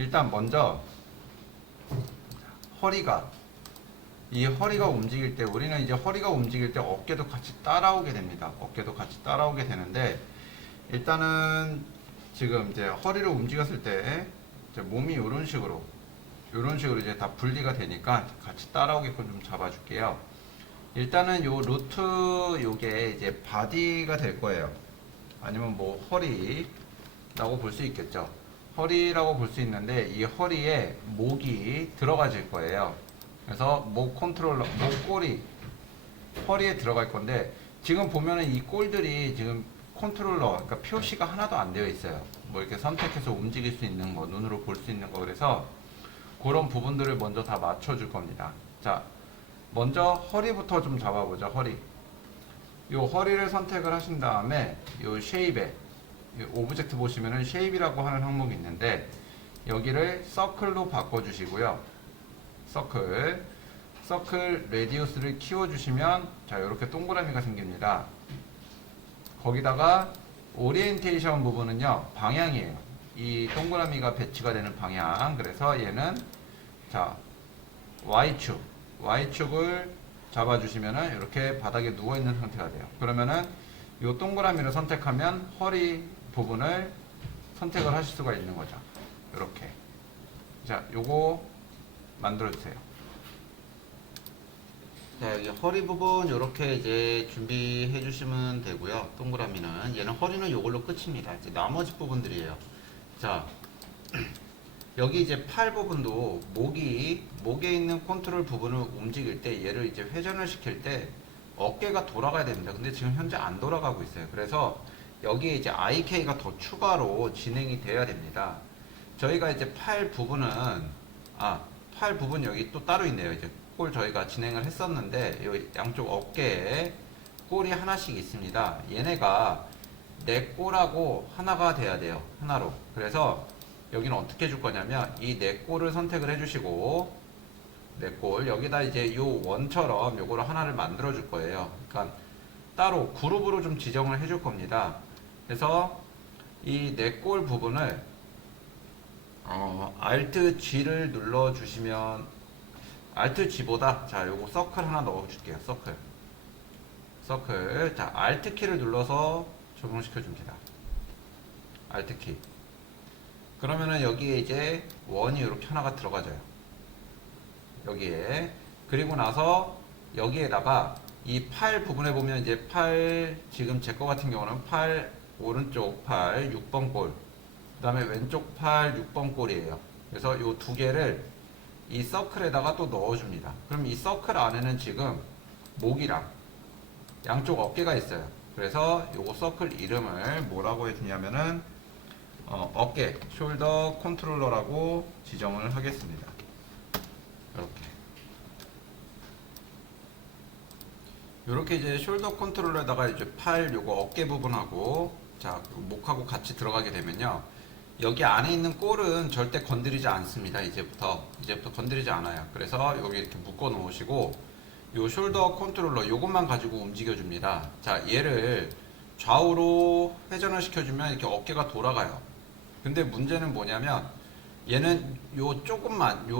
일단 먼저 이 허리가 움직일 때 우리는 이제 허리가 움직일 때 어깨도 같이 따라오게 됩니다. 어깨도 같이 따라오게 되는데 일단은 지금 이제 허리를 움직였을 때 이제 몸이 이런 식으로 이제 다 분리가 되니까 같이 따라오게끔 좀 잡아줄게요. 일단은 요 루트 요게 이제 바디가 될 거예요. 아니면 뭐 허리라고 볼 수 있겠죠. 허리라고 볼 수 있는데 이 허리에 목이 들어가질 거예요. 그래서 목 컨트롤러, 목골이 허리에 들어갈 건데 지금 보면은 이 꼴들이 지금 컨트롤러, 그러니까 표시가 하나도 안 되어 있어요. 뭐 이렇게 선택해서 움직일 수 있는 거, 눈으로 볼 수 있는 거. 그래서 그런 부분들을 먼저 다 맞춰줄 겁니다. 자, 먼저 허리부터 좀 잡아보자. 요 허리를 선택을 하신 다음에 요 쉐입에 오브젝트 보시면은 쉐입이라고 하는 항목이 있는데 여기를 서클로 바꿔주시고요. 서클 레디우스를 키워주시면 자 이렇게 동그라미가 생깁니다. 거기다가 오리엔테이션 부분은요 방향이에요. 이 동그라미가 배치가 되는 방향. 그래서 얘는 자 Y축을 잡아주시면은 이렇게 바닥에 누워있는 상태가 돼요. 그러면은 이 동그라미를 선택하면 허리 부분을 선택을 하실 수가 있는 거죠. 이렇게. 자, 요거 만들어주세요. 자, 여기 허리 부분 이렇게 이제 준비해 주시면 되고요. 동그라미는 얘는 허리는 요걸로 끝입니다. 이제 나머지 부분들이에요. 자, 여기 이제 팔 부분도 목에 있는 컨트롤 부분을 움직일 때 얘를 이제 회전을 시킬 때 어깨가 돌아가야 됩니다. 근데 지금 현재 안 돌아가고 있어요. 그래서 여기에 이제 IK가 더 추가로 진행이 돼야 됩니다. 저희가 이제 팔 부분 여기 또 따로 있네요. 이제 꼴 저희가 진행을 했었는데 이 양쪽 어깨에 꼴이 하나씩 있습니다. 얘네가 네 꼴하고 하나가 돼야 돼요. 하나로. 그래서 여기는 어떻게 해줄 거냐면 이 네 꼴을 선택을 해주시고 네 꼴 여기다 이제 요 원처럼 요거를 하나를 만들어 줄 거예요. 그러니까 따로 그룹으로 좀 지정을 해줄 겁니다. 그래서 이 네 꼴 부분을 Alt G를 눌러 주시면 Alt G보다 자 요거 서클 하나 넣어 줄게요. 서클 자 Alt 키를 눌러서 적용시켜 줍니다. Alt 키. 그러면은 여기에 이제 원이 이렇게 하나가 들어가져요. 여기에. 그리고 나서 여기에다가 이 팔 부분에 보면 이제 지금 제 거 같은 경우는 오른쪽 팔 6번 골. 그 다음에 왼쪽 팔 6번 골이에요. 그래서 이 두 개를 이 서클에다가 또 넣어줍니다. 그럼 이 서클 안에는 지금 목이랑 양쪽 어깨가 있어요. 그래서 요거 서클 이름을 뭐라고 해주냐면은 어깨, 숄더 컨트롤러라고 지정을 하겠습니다. 이렇게 이제 숄더 컨트롤러에다가 이제 팔 요거 어깨 부분하고 자 목하고 같이 들어가게 되면요. 여기 안에 있는 꼴은 절대 건드리지 않습니다. 이제부터 건드리지 않아요. 그래서 여기 이렇게 묶어 놓으시고 요 숄더 컨트롤러 요것만 가지고 움직여 줍니다. 자 얘를 좌우로 회전을 시켜주면 이렇게 어깨가 돌아가요. 근데 문제는 뭐냐면 얘는 요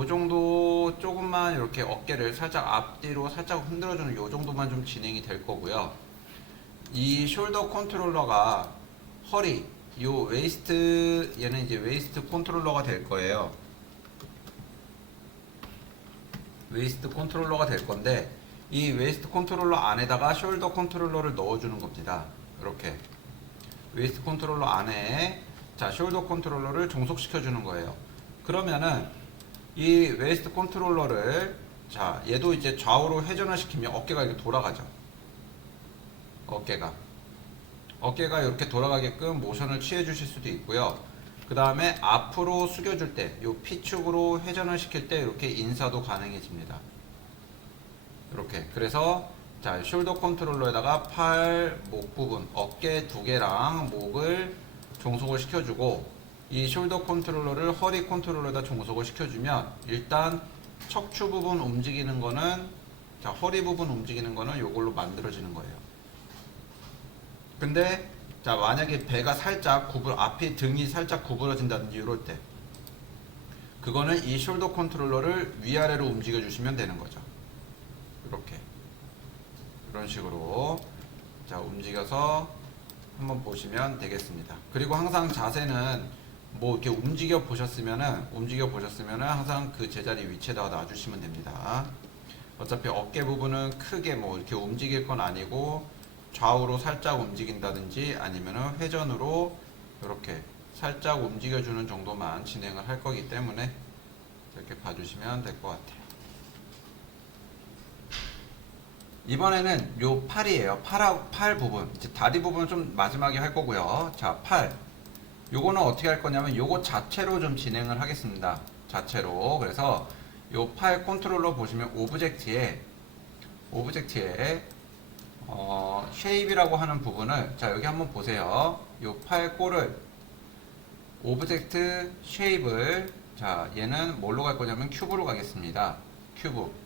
정도 조금만 이렇게 어깨를 살짝 앞뒤로 살짝 흔들어주는 요 정도만 좀 진행이 될 거고요. 이 숄더 컨트롤러가 허리, 요 웨이스트, 얘는 이제 웨이스트 컨트롤러가 될 거예요. 웨이스트 컨트롤러가 될 건데, 이 웨이스트 컨트롤러 안에다가 숄더 컨트롤러를 넣어주는 겁니다. 이렇게. 웨이스트 컨트롤러 안에, 자, 숄더 컨트롤러를 종속시켜 주는 거예요. 그러면은, 이 웨이스트 컨트롤러를, 자, 얘도 이제 좌우로 회전을 시키면 어깨가 이렇게 돌아가죠. 어깨가 이렇게 돌아가게끔 모션을 취해 주실 수도 있고요. 그 다음에 앞으로 숙여줄 때, 요 P축으로 회전을 시킬 때 이렇게 인사도 가능해집니다. 이렇게. 그래서, 자, 숄더 컨트롤러에다가 팔, 목 부분, 어깨 두 개랑 목을 종속을 시켜주고, 이 숄더 컨트롤러를 허리 컨트롤러에다 종속을 시켜주면, 일단 척추 부분 움직이는 거는, 자, 허리 부분 움직이는 거는 요걸로 만들어지는 거예요. 근데 자 만약에 배가 살짝 앞에 등이 살짝 구부러진다든지 이럴 때 그거는 이 숄더 컨트롤러를 위아래로 움직여 주시면 되는 거죠. 이렇게 이런 식으로 자 움직여서 한번 보시면 되겠습니다. 그리고 항상 자세는 뭐 이렇게 움직여 보셨으면은 항상 그 제자리 위치에다가 놔주시면 됩니다. 어차피 어깨 부분은 크게 뭐 이렇게 움직일 건 아니고 좌우로 살짝 움직인다든지 아니면은 회전으로 이렇게 살짝 움직여주는 정도만 진행을 할 거기 때문에 이렇게 봐주시면 될 것 같아요. 이번에는 요 팔이에요. 팔 부분. 이제 다리 부분은 좀 마지막에 할 거고요. 자, 팔. 요거는 어떻게 할 거냐면 요거 자체로 좀 진행을 하겠습니다. 자체로. 그래서 요 팔 컨트롤러 보시면 오브젝트에 쉐입이라고 하는 부분을 자 여기 한번 보세요. 요 팔 꼴을 오브젝트 쉐입을 자 얘는 뭘로 갈 거냐면 큐브로 가겠습니다. 큐브.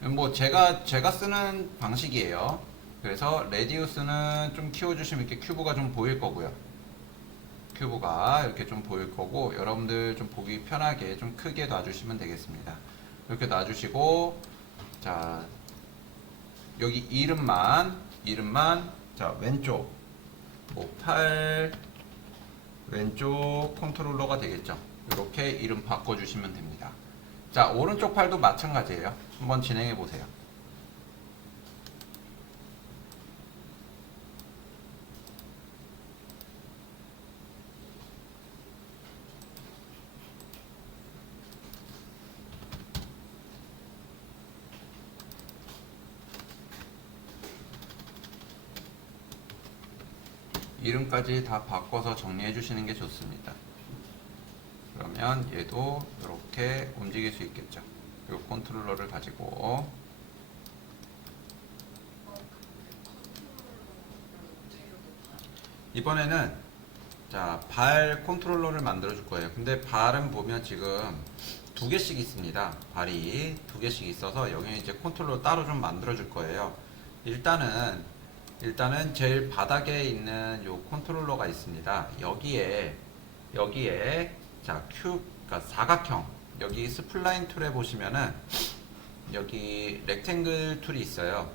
뭐 제가 쓰는 방식이에요. 그래서 레디우스는 좀 키워주시면 이렇게 큐브가 좀 보일 거고요. 큐브가 이렇게 좀 보일 거고 여러분들 좀 보기 편하게 좀 크게 놔주시면 되겠습니다. 이렇게 놔주시고 자 여기 이름만 자 왼쪽 팔 왼쪽 컨트롤러가 되겠죠. 이렇게 이름 바꿔주시면 됩니다. 자 오른쪽 팔도 마찬가지예요. 한번 진행해 보세요. 이름까지 다 바꿔서 정리해 주시는 게 좋습니다. 그러면 얘도 이렇게 움직일 수 있겠죠. 이 컨트롤러를 가지고 이번에는 자, 발 컨트롤러를 만들어 줄 거예요. 근데 발은 보면 지금 두 개씩 있습니다. 발이 두 개씩 있어서 여기 이제 컨트롤러 따로 좀 만들어 줄 거예요. 일단은 제일 바닥에 있는 요 컨트롤러가 있습니다. 여기에 자 그러니까 사각형 여기 스플라인 툴에 보시면은 여기 렉탱글 툴이 있어요.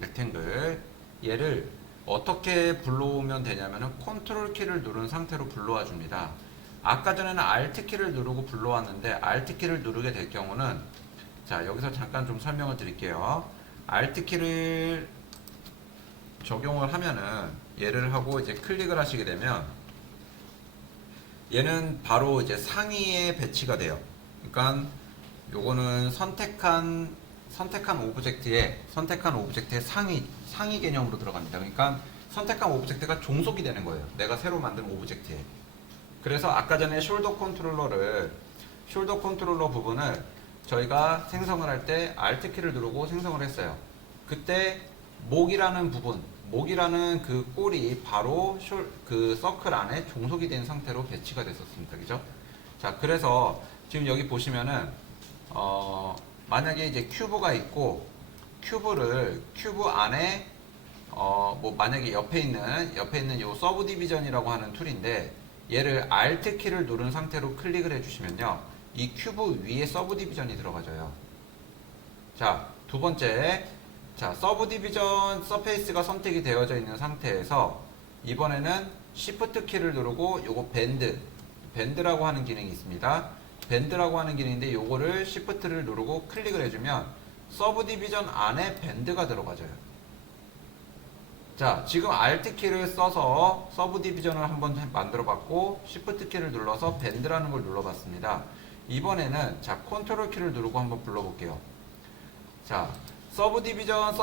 렉탱글 얘를 어떻게 불러오면 되냐면은 컨트롤 키를 누른 상태로 불러와 줍니다. 아까 전에는 Alt 키를 누르고 불러왔는데 Alt 키를 누르게 될 경우는 자 여기서 잠깐 좀 설명을 드릴게요. Alt 키를 적용을 하면은 얘를 하고 이제 클릭을 하시게 되면 얘는 바로 이제 상위에 배치가 돼요. 그러니까 요거는 선택한 오브젝트의 상위 개념으로 들어갑니다. 그러니까 선택한 오브젝트가 종속이 되는 거예요. 내가 새로 만든 오브젝트에. 그래서 아까 전에 숄더 컨트롤러 부분을 저희가 생성을 할 때 Alt 키를 누르고 생성을 했어요. 그때 목이라는 그 꼴이 바로 그 서클 안에 종속이 된 상태로 배치가 됐었습니다. 그죠? 자, 그래서 지금 여기 보시면은 만약에 이제 큐브가 있고 큐브 안에 뭐 만약에 옆에 있는 요 서브 디비전이라고 하는 툴인데 얘를 Alt 키를 누른 상태로 클릭을 해주시면요 이 큐브 위에 서브 디비전이 들어가져요. 자, 두 번째 자 서브 디비전 서페이스가 선택이 되어져 있는 상태에서 이번에는 Shift 키를 누르고 요거 밴드라고 하는 기능이 있습니다. 밴드라고 하는 기능인데 요거를 Shift를 누르고 클릭을 해주면 서브 디비전 안에 밴드가 들어가져요. 자 지금 Alt 키를 써서 서브 디비전을 한번 만들어 봤고 Shift 키를 눌러서 밴드라는 걸 눌러 봤습니다. 이번에는 자 컨트롤 키를 누르고 한번 불러 볼게요. 자 서브 디비전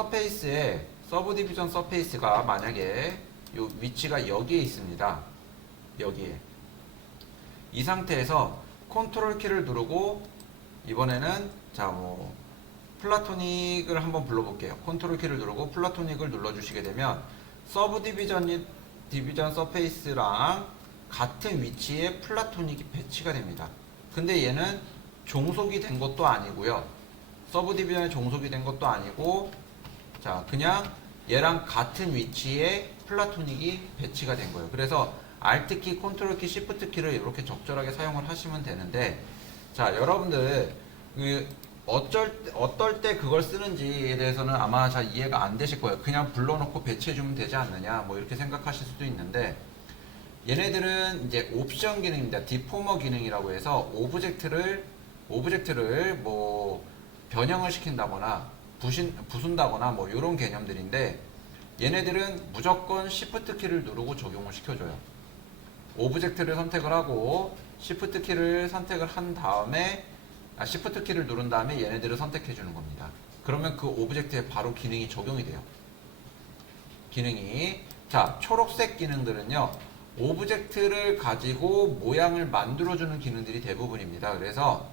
서페이스가 만약에 요 위치가 여기에 있습니다. 여기에 이 상태에서 컨트롤 키를 누르고 이번에는 자 뭐 플라토닉을 한번 불러볼게요. 컨트롤 키를 누르고 플라토닉을 눌러주시게 되면 서브 디비전 서페이스랑 같은 위치에 플라토닉이 배치가 됩니다. 근데 얘는 종속이 된 것도 아니고요. 서브 디비전에 종속이 된 것도 아니고 자 그냥 얘랑 같은 위치에 플라토닉이 배치가 된 거예요. 그래서 Alt 키, 컨트롤 키, Shift 키를 이렇게 적절하게 사용을 하시면 되는데 자, 여러분들 어떨 때 그걸 쓰는지에 대해서는 아마 잘 이해가 안 되실 거예요. 그냥 불러놓고 배치해주면 되지 않느냐, 뭐 이렇게 생각하실 수도 있는데, 얘네들은 이제 옵션 기능입니다. 디포머 기능이라고 해서 오브젝트를 뭐 변형을 시킨다거나 부순다거나 뭐 이런 개념들인데, 얘네들은 무조건 Shift 키를 누르고 적용을 시켜줘요. 오브젝트를 선택을 하고 Shift 키를 선택을 한 다음에 Shift 키를 누른 다음에 얘네들을 선택해 주는 겁니다. 그러면 그 오브젝트에 바로 기능이 적용이 돼요. 기능이. 자, 초록색 기능들은요, 오브젝트를 가지고 모양을 만들어주는 기능들이 대부분입니다. 그래서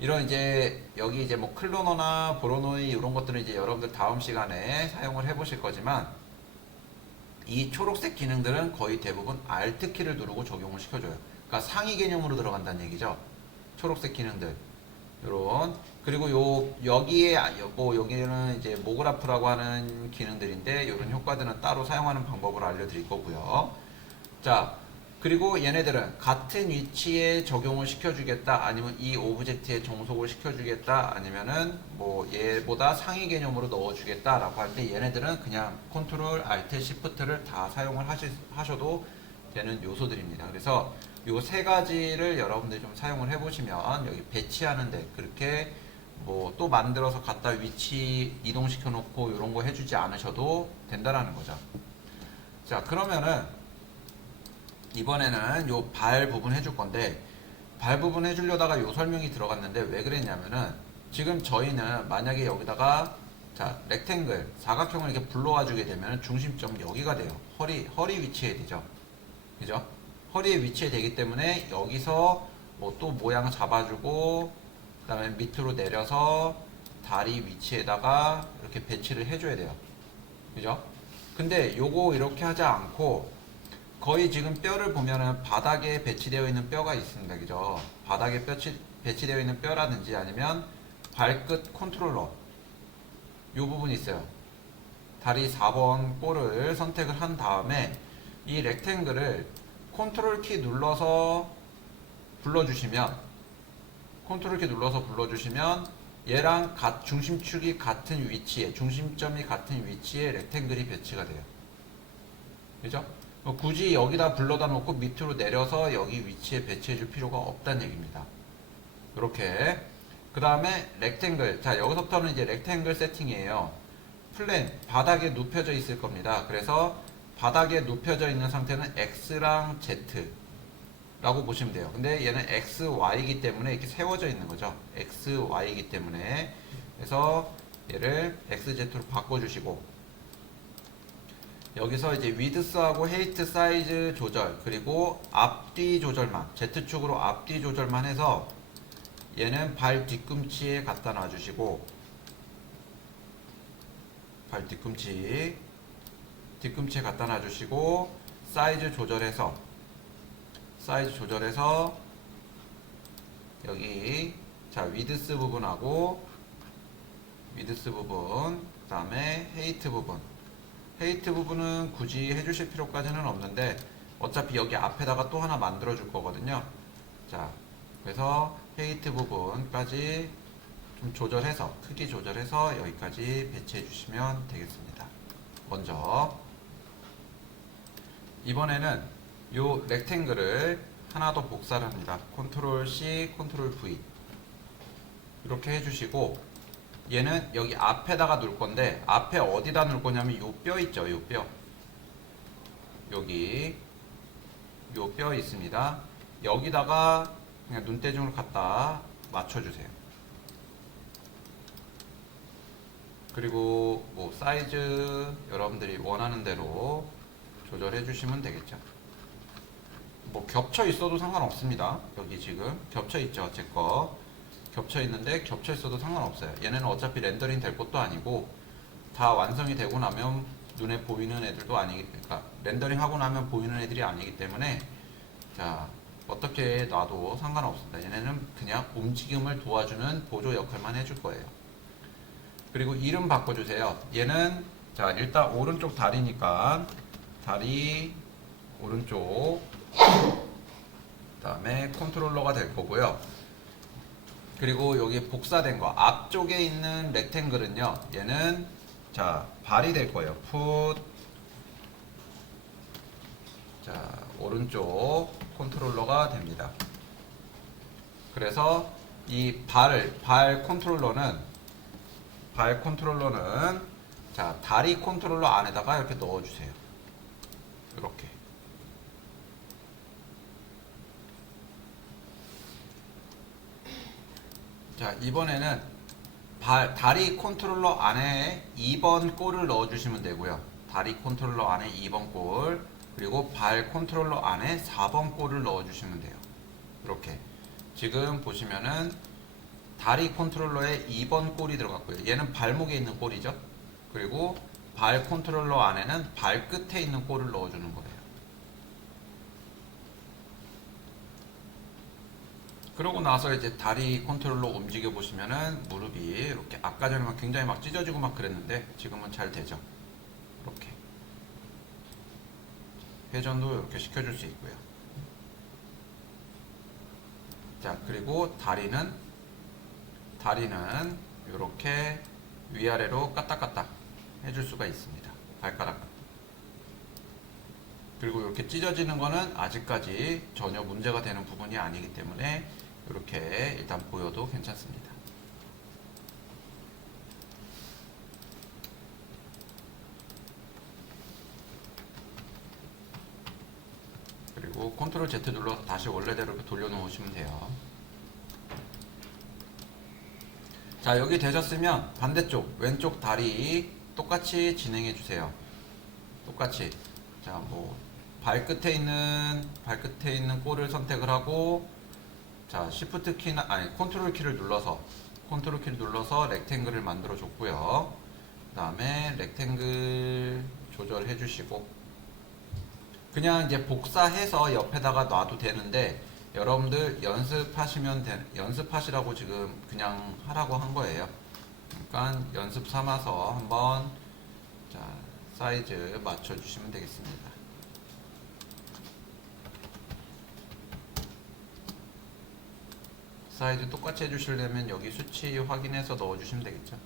이런 이제 여기 이제 뭐 클로너나 보로노이 이런 것들은 이제 여러분들 다음 시간에 사용을 해보실 거지만, 이 초록색 기능들은 거의 대부분 Alt 키를 누르고 적용을 시켜줘요. 그러니까 상위 개념으로 들어간다는 얘기죠. 초록색 기능들. 요런. 그리고 여기에 여기는 이제 모그라프라고 하는 기능들인데, 이런 효과들은 따로 사용하는 방법을 알려드릴 거고요. 자, 그리고 얘네들은 같은 위치에 적용을 시켜주겠다, 아니면 이 오브젝트에 종속을 시켜주겠다, 아니면은 뭐 얘보다 상위 개념으로 넣어주겠다라고 할 때 얘네들은 그냥 컨트롤, 알트, 시프트를 다 사용을 하셔도 되는 요소들입니다. 그래서 요 세 가지를 여러분들이 좀 사용을 해보시면, 여기 배치하는데 그렇게 뭐 또 만들어서 갖다 위치 이동시켜 놓고 이런 거 해주지 않으셔도 된다라는 거죠. 자, 그러면은 이번에는 요 발 부분 해줄 건데, 발 부분 해주려다가 요 설명이 들어갔는데 왜 그랬냐면은, 지금 저희는 만약에 여기다가 자 렉탱글 사각형을 이렇게 불러와 주게 되면 중심점 여기가 돼요. 허리 위치에 되죠. 그죠? 허리에 위치해 되기 때문에 여기서 뭐 또 모양을 잡아주고, 그 다음에 밑으로 내려서 다리 위치에다가 이렇게 배치를 해줘야 돼요. 그죠? 근데 요거 이렇게 하지 않고, 거의 지금 뼈를 보면은 바닥에 배치되어 있는 뼈가 있습니다. 그죠? 바닥에 배치되어 있는 뼈라든지 아니면 발끝 컨트롤러 요 부분이 있어요. 다리 4번 볼을 선택을 한 다음에 이 렉탱글을 컨트롤 키 눌러서 불러주시면, 얘랑 중심축이 같은 위치에, 중심점이 같은 위치에 렉탱글이 배치가 돼요. 그죠? 굳이 여기다 불러다 놓고 밑으로 내려서 여기 위치에 배치해 줄 필요가 없다는 얘기입니다. 이렇게. 그 다음에 렉탱글. 자, 여기서부터는 이제 렉탱글 세팅이에요. 플랜, 바닥에 눕혀져 있을 겁니다. 그래서 바닥에 눕혀져 있는 상태는 X랑 Z라고 보시면 돼요. 근데 얘는 XY이기 때문에 이렇게 세워져 있는 거죠. XY이기 때문에. 그래서 얘를 XZ로 바꿔주시고, 여기서 이제 위드스하고 헤이트 사이즈 조절, 그리고 앞뒤 조절만, Z축으로 앞뒤 조절만 해서 얘는 발 뒤꿈치에 갖다 놔주시고, 발 뒤꿈치에 갖다 놔주시고, 사이즈 조절해서 여기 자 위드스 부분하고 그 다음에 헤이트 부분은 굳이 해주실 필요까지는 없는데, 어차피 여기 앞에다가 또 하나 만들어 줄 거거든요. 자, 그래서 헤이트 부분까지 좀 조절해서, 크기 조절해서 여기까지 배치해 주시면 되겠습니다. 먼저 이번에는 요 렉탱글을 하나 더 복사를 합니다. 컨트롤 C, 컨트롤 V 이렇게 해주시고, 얘는 여기 앞에다가 놓을 건데, 앞에 어디다 놓을 거냐면 요 뼈 있죠. 요 뼈, 여기 요 뼈 있습니다. 여기다가 그냥 눈대중으로 갖다 맞춰주세요. 그리고 뭐 사이즈 여러분들이 원하는 대로 조절해 주시면 되겠죠. 뭐 겹쳐 있어도 상관없습니다. 여기 지금 겹쳐 있죠. 제 거 겹쳐 있는데 겹쳐 있어도 상관없어요. 얘네는 어차피 렌더링 될 것도 아니고, 다 완성이 되고 나면 눈에 보이는 애들도 아니기, 그러니까 렌더링 하고 나면 보이는 애들이 아니기 때문에, 자 어떻게 놔도 상관없습니다. 얘네는 그냥 움직임을 도와주는 보조 역할만 해줄 거예요. 그리고 이름 바꿔주세요. 얘는 자 일단 오른쪽 다리니까 다리 오른쪽, 그 다음에 컨트롤러가 될 거고요. 그리고 여기 복사된 거 앞쪽에 있는 렉탱글은요, 얘는 자 발이 될 거예요. 풋. 자 오른쪽 컨트롤러가 됩니다. 그래서 이 발 컨트롤러는 자 다리 컨트롤러 안에다가 이렇게 넣어주세요. 이렇게. 자 이번에는 다리 컨트롤러 안에 2번 골을 넣어주시면 되고요. 다리 컨트롤러 안에 2번 골, 그리고 발 컨트롤러 안에 4번 골을 넣어주시면 돼요. 이렇게. 지금 보시면은 다리 컨트롤러에 2번 골이 들어갔고요. 얘는 발목에 있는 골이죠. 그리고 발 컨트롤러 안에는 발끝에 있는 골을 넣어주는 거예요. 그러고 나서 이제 다리 컨트롤러 움직여 보시면은 무릎이 이렇게 아까 전에 막 굉장히 막 찢어지고 막 그랬는데 지금은 잘 되죠. 이렇게 회전도 이렇게 시켜줄 수 있고요. 자 그리고 다리는 이렇게 위아래로 까딱까딱 해줄 수가 있습니다. 발가락. 그리고 이렇게 찢어지는 거는 아직까지 전혀 문제가 되는 부분이 아니기 때문에 이렇게 일단 보여도 괜찮습니다. 그리고 컨트롤 Z 눌러서 다시 원래대로 돌려놓으시면 돼요. 자 여기 되셨으면 반대쪽 왼쪽 다리 똑같이 진행해 주세요. 똑같이. 자 뭐 발끝에 있는 골을 선택을 하고, 자 시프트 키나 아니 컨트롤 키를 눌러서 렉탱글을 만들어 줬고요. 그 다음에 렉탱글 조절해 주시고, 그냥 이제 복사해서 옆에다가 놔도 되는데 여러분들 연습하시라고 지금 그냥 하라고 한 거예요. 그러니까 연습 삼아서 한번 자 사이즈 맞춰 주시면 되겠습니다. 사이즈 똑같이 해주시려면 여기 수치 확인해서 넣어주시면 되겠죠.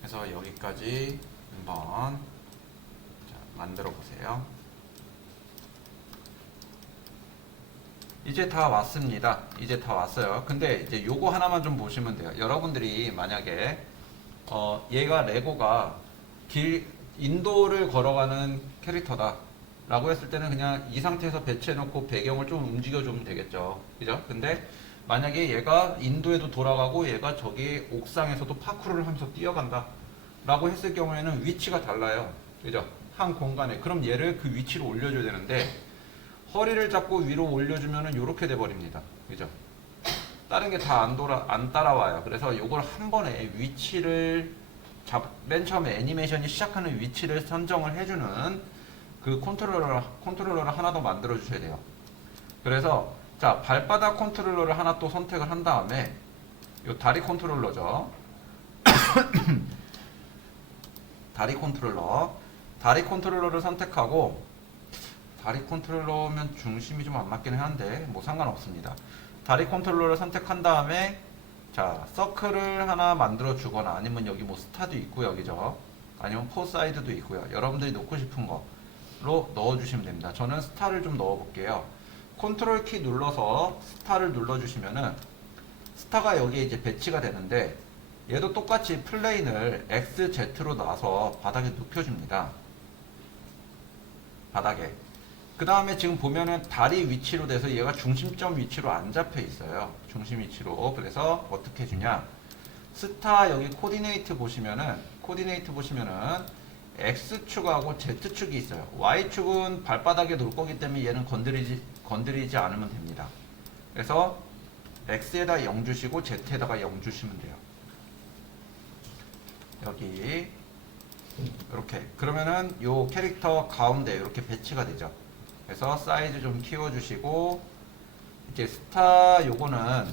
그래서 여기까지 한번 만들어 보세요. 이제 다 왔습니다. 이제 다 왔어요. 근데 이제 요거 하나만 좀 보시면 돼요. 여러분들이 만약에 얘가 레고가 인도를 걸어가는 캐릭터다 라고 했을 때는 그냥 이 상태에서 배치해 놓고 배경을 좀 움직여 주면 되겠죠. 그죠? 근데 만약에 얘가 인도에도 돌아가고 얘가 저기 옥상에서도 파쿠르를 하면서 뛰어간다 라고 했을 경우에는 위치가 달라요. 그죠? 한 공간에. 그럼 얘를 그 위치로 올려줘야 되는데 허리를 잡고 위로 올려주면은 이렇게 돼버립니다. 그죠? 다른 게 다 안 따라와요. 그래서 요걸 한 번에 위치를 맨 처음에 애니메이션이 시작하는 위치를 선정을 해주는 그 컨트롤러를 하나 더 만들어 주셔야 돼요. 그래서 자 발바닥 컨트롤러를 하나 또 선택을 한 다음에 요 다리 컨트롤러죠. 다리 컨트롤러를 선택하고, 다리 컨트롤러면 중심이 좀 안 맞긴 한데 뭐 상관없습니다. 다리 컨트롤러를 선택한 다음에 자 서클을 하나 만들어 주거나, 아니면 여기 뭐 스타도 있고 여기죠, 아니면 포 사이드도 있고요. 여러분들이 놓고 싶은 거로 넣어 주시면 됩니다. 저는 스타를 좀 넣어 볼게요. 컨트롤 키 눌러서 스타를 눌러 주시면은 스타가 여기에 이제 배치가 되는데, 얘도 똑같이 플레인을 XZ로 놔서 바닥에 눕혀줍니다. 바닥에. 그 다음에 지금 보면은 다리 위치로 돼서 얘가 중심점 위치로 안 잡혀 있어요. 중심 위치로. 그래서 어떻게 해주냐. 스타 여기 코디네이트 보시면은 X축하고 Z축이 있어요. Y축은 발바닥에 놓을 거기 때문에 얘는 건드리지 않으면 됩니다. 그래서 X에다 0 주시고 Z에다가 0 주시면 돼요. 여기 이렇게. 그러면은 요 캐릭터 가운데 이렇게 배치가 되죠. 그래서 사이즈 좀 키워주시고, 이제 스타 요거는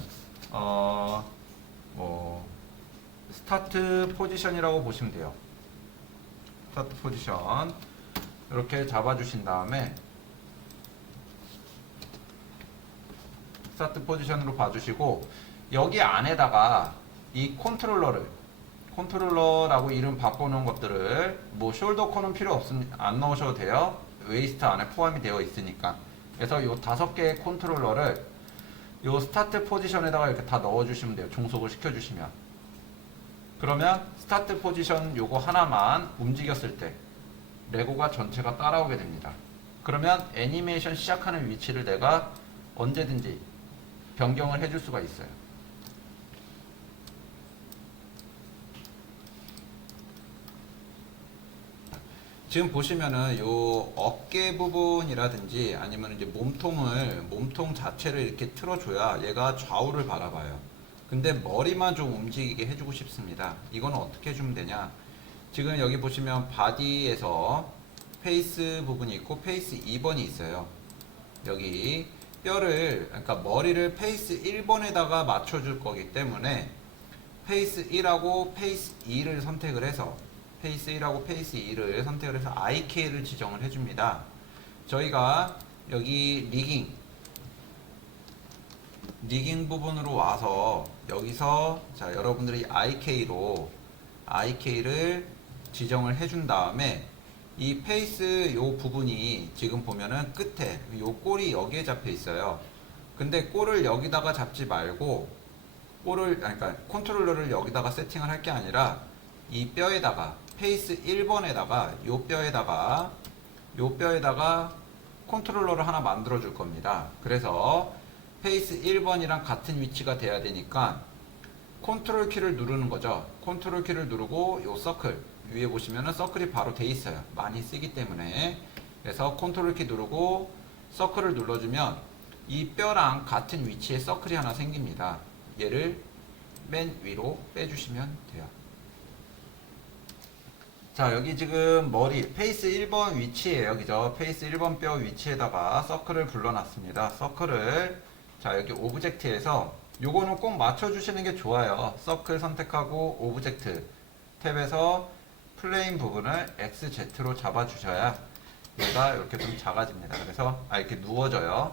스타트 포지션이라고 보시면 돼요. 스타트 포지션 이렇게 잡아주신 다음에 스타트 포지션으로 봐주시고, 여기 안에다가 이 컨트롤러라고 이름 바꿔놓은 것들을 뭐 숄더 코는 필요 없습니다. 안 넣으셔도 돼요. 웨이스트 안에 포함이 되어 있으니까. 그래서 요 5개의 컨트롤러를 요 스타트 포지션에다가 이렇게 다 넣어주시면 돼요. 종속을 시켜주시면. 그러면 스타트 포지션 요거 하나만 움직였을 때 레고가 전체가 따라오게 됩니다. 그러면 애니메이션 시작하는 위치를 내가 언제든지 변경을 해줄 수가 있어요. 지금 보시면은 요 어깨 부분이라든지 아니면 이제 몸통 자체를 이렇게 틀어줘야 얘가 좌우를 바라봐요. 근데 머리만 좀 움직이게 해주고 싶습니다. 이건 어떻게 해주면 되냐. 지금 여기 보시면 바디에서 페이스 부분이 있고 페이스 2번이 있어요. 여기 그러니까 머리를 페이스 1번에다가 맞춰줄 거기 때문에 페이스 1하고 페이스 2를 선택을 해서 페이스 1하고 페이스 2를 선택을 해서 IK를 지정을 해줍니다. 저희가 여기 리깅 부분으로 와서 여기서 자 여러분들이 IK를 지정을 해준 다음에 이 페이스 요 부분이 지금 보면은 끝에 요 골이 여기에 잡혀 있어요. 근데 골을 여기다가 잡지 말고 그러니까 컨트롤러를 여기다가 세팅을 할 게 아니라 이 뼈에다가 페이스 1번에다가 요 뼈에다가 컨트롤러를 하나 만들어 줄 겁니다. 그래서 페이스 1번이랑 같은 위치가 돼야 되니까 컨트롤 키를 누르는 거죠. 컨트롤 키를 누르고 요 서클 위에 보시면은 서클이 바로 돼 있어요. 많이 쓰기 때문에. 그래서 컨트롤 키 누르고 서클을 눌러주면 이 뼈랑 같은 위치에 서클이 하나 생깁니다. 얘를 맨 위로 빼주시면 돼요. 자 여기 지금 머리 페이스 1번 위치에요. 그죠? 페이스 1번 뼈 위치에다가 서클을 불러놨습니다. 서클을 자 여기 오브젝트에서 요거는 꼭 맞춰주시는 게 좋아요. 서클 선택하고 오브젝트 탭에서 플레인 부분을 XZ로 잡아주셔야 얘가 이렇게 좀 작아집니다. 그래서 이렇게 누워져요.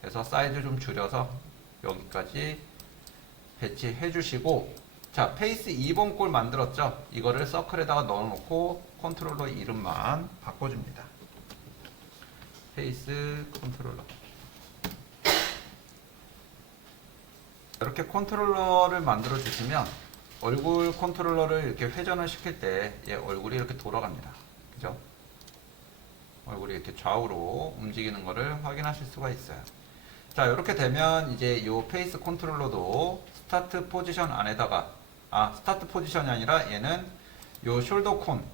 그래서 사이즈 좀 줄여서 여기까지 배치해 주시고, 자 페이스 2번 골 만들었죠. 이거를 서클에다가 넣어놓고 컨트롤러 이름만 바꿔줍니다. 페이스 컨트롤러. 이렇게 컨트롤러를 만들어 주시면 얼굴 컨트롤러를 이렇게 회전을 시킬 때 얘 얼굴이 이렇게 돌아갑니다. 그죠? 얼굴이 이렇게 좌우로 움직이는 것을 확인하실 수가 있어요. 자 이렇게 되면 이제 요 페이스 컨트롤러도 스타트 포지션 안에다가 스타트 포지션이 아니라 얘는 요 숄더 콘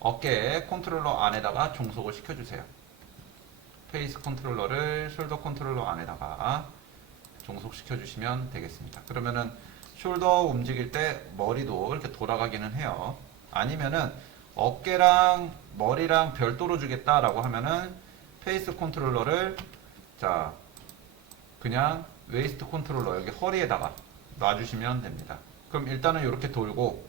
어깨 컨트롤러 안에다가 종속을 시켜주세요. 페이스 컨트롤러를 숄더 컨트롤러 안에다가 종속시켜 주시면 되겠습니다. 그러면은 숄더 움직일 때 머리도 이렇게 돌아가기는 해요. 아니면은 어깨랑 머리랑 별도로 주겠다라고 하면은 페이스 컨트롤러를 자 그냥 웨이스트 컨트롤러 여기 허리에다가 놔주시면 됩니다. 그럼 일단은 이렇게 돌고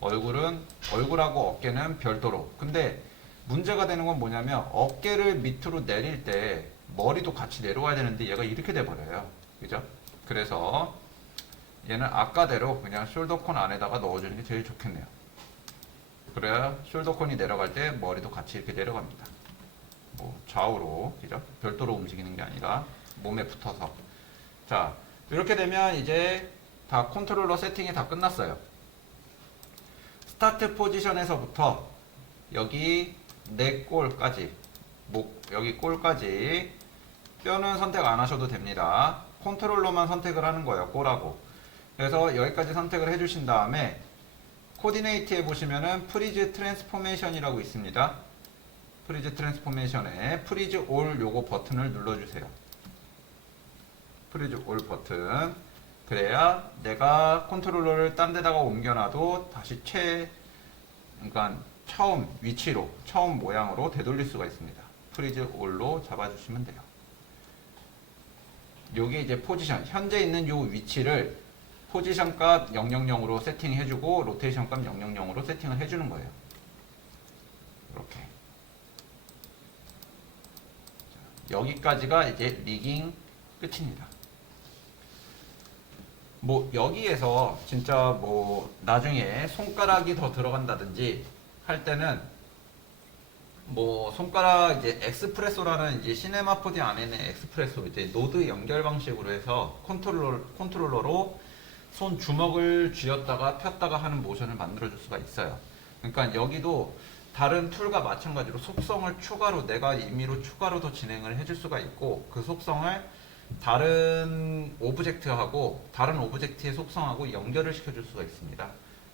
얼굴하고 어깨는 별도로. 근데 문제가 되는 건 뭐냐면 어깨를 밑으로 내릴 때 머리도 같이 내려와야 되는데 얘가 이렇게 돼버려요. 그죠? 그래서 얘는 아까대로 그냥 숄더콘 안에다가 넣어주는 게 제일 좋겠네요. 그래야 숄더콘이 내려갈 때 머리도 같이 이렇게 내려갑니다. 뭐 좌우로, 그죠? 별도로 움직이는 게 아니라 몸에 붙어서. 자, 이렇게 되면 이제 다 컨트롤러 세팅이 다 끝났어요. 스타트 포지션에서부터 여기 내 골까지, 여기 골까지 뼈는 선택 안 하셔도 됩니다. 컨트롤러만 선택을 하는 거예요. 골하고. 그래서 여기까지 선택을 해주신 다음에 코디네이트에 보시면은 프리즈 트랜스포메이션이라고 있습니다. 프리즈 트랜스포메이션에 프리즈 올 요거 버튼을 눌러주세요. 프리즈 올 버튼. 그래야 내가 컨트롤러를 딴 데다가 옮겨놔도 다시 그러니까 처음 위치로, 처음 모양으로 되돌릴 수가 있습니다. 프리즈 올로 잡아주시면 돼요. 요게 이제 포지션, 현재 있는 요 위치를 포지션 값 000으로 세팅해주고 로테이션 값 000으로 세팅을 해주는 거예요. 이렇게. 여기까지가 이제 리깅 끝입니다. 뭐 여기에서 진짜 뭐 나중에 손가락이 더 들어간다든지 할 때는 뭐 손가락 이제 엑스프레소라는 이제 시네마 4D 안에는 엑스프레소 이제 노드 연결 방식으로 해서 컨트롤러로 손 주먹을 쥐었다가 폈다가 하는 모션을 만들어 줄 수가 있어요. 그러니까 여기도 다른 툴과 마찬가지로 속성을 추가로 내가 임의로 추가로도 진행을 해줄 수가 있고 그 속성을 다른 오브젝트하고 다른 오브젝트의 속성하고 연결을 시켜줄 수가 있습니다.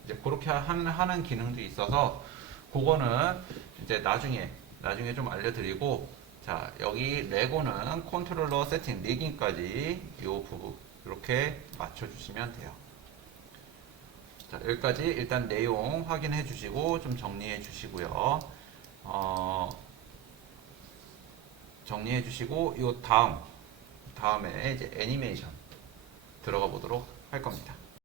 이제 그렇게 하는 기능도 있어서 그거는 이제 나중에 좀 알려드리고 자 여기 레고는 컨트롤러 세팅 리깅까지 요 부분 이렇게 맞춰주시면 돼요. 자 여기까지 일단 내용 확인해 주시고 좀 정리해 주시고요. 정리해 주시고 요 다음에 이제 애니메이션 들어가 보도록 할 겁니다.